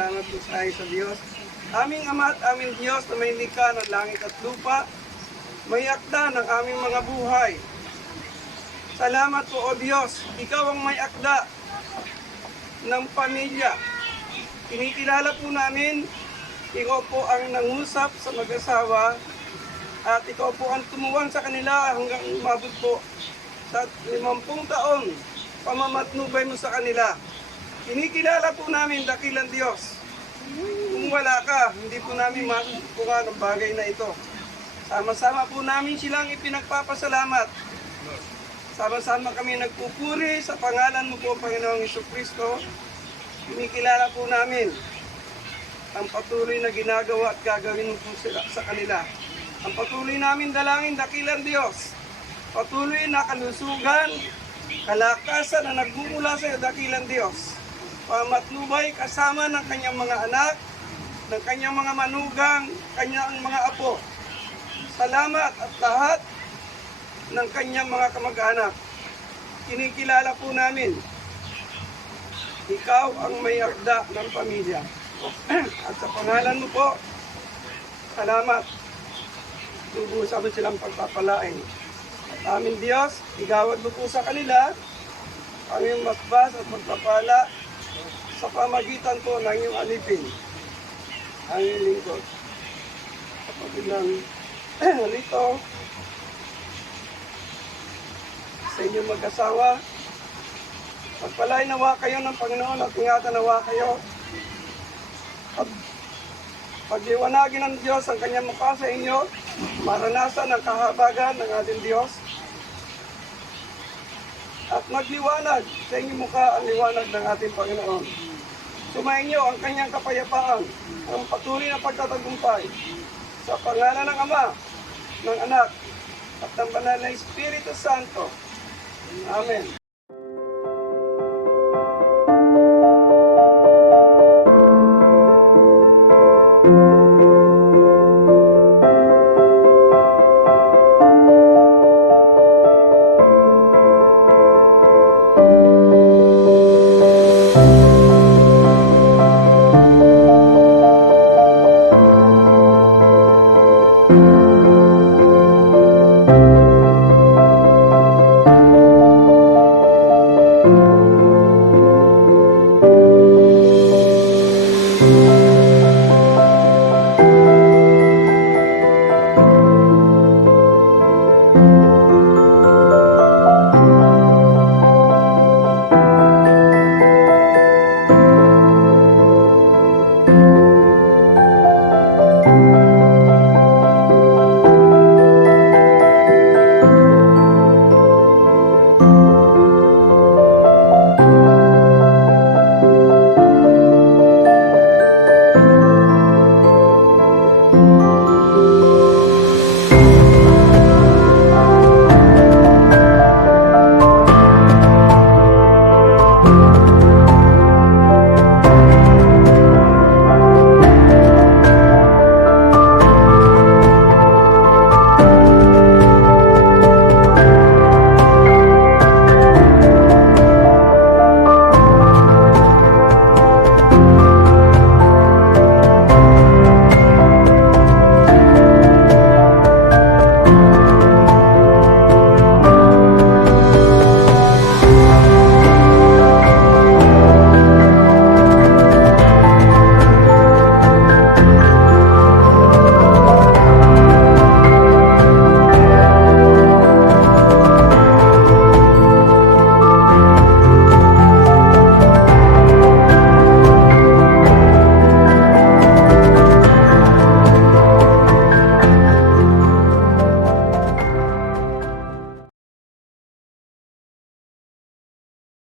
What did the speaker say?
salamat po sa Diyos. Aming Ama at aming Diyos na may likha ng langit at lupa, may akda ng aming mga buhay. Salamat po o Diyos, Ikaw ang may akda ng pamilya. Kinikilala po namin, Ikaw po ang nangusap sa mag-asawa at Ikaw po ang tumuwang sa kanila hanggang umabot po sa 50 taon pamamatnubay mo sa kanila. Kinikilala po namin dakilang Diyos. Kung wala ka, hindi po namin masusubukan ang bagay na ito. Sama-sama po namin silang ipinagpapasalamat. Sama-sama kami nagpupuri sa pangalan mo po, Panginoong Jesucristo. Kinikilala po namin ang patuloy na ginagawa at gagawin mo po sa kanila. Ang patuloy namin dalangin, dakilang Diyos. Patuloy na kalusugan, kalakasan na nagmumula sa iyo, dakilang Diyos. Pamatnubay kasama ng kanyang mga anak, ng kanyang mga manugang, kanyang mga apo. Salamat at lahat ng kanyang mga kamag-anak. Kinikilala po namin, Ikaw ang may akda ng pamilya. At sa pangalan mo po, salamat. Tubusan mo silang pagpapalain. At aming Diyos, igawad mo po sa kanila ang iyong masbas at magpapala sa pamagitan po ng iyong alipin. Ang iyong lingkod. Kapag lang nito, sa inyong mag-asawa, pagpalain nawa kayo ng Panginoon at ingatan nawa kayo. At pagliwanagin ng Diyos ang kanyang mukha sa inyo, maranasan ang kahabagan ng ating Diyos. At magliwanag sa inyong mukha ang liwanag ng ating Panginoon. Sumainyo ang kanyang kapayapaan, ang patuloy na pagtatagumpay. Sa pangalan ng Ama, ng Anak, at ng Banal na Espiritu Santo. Amen.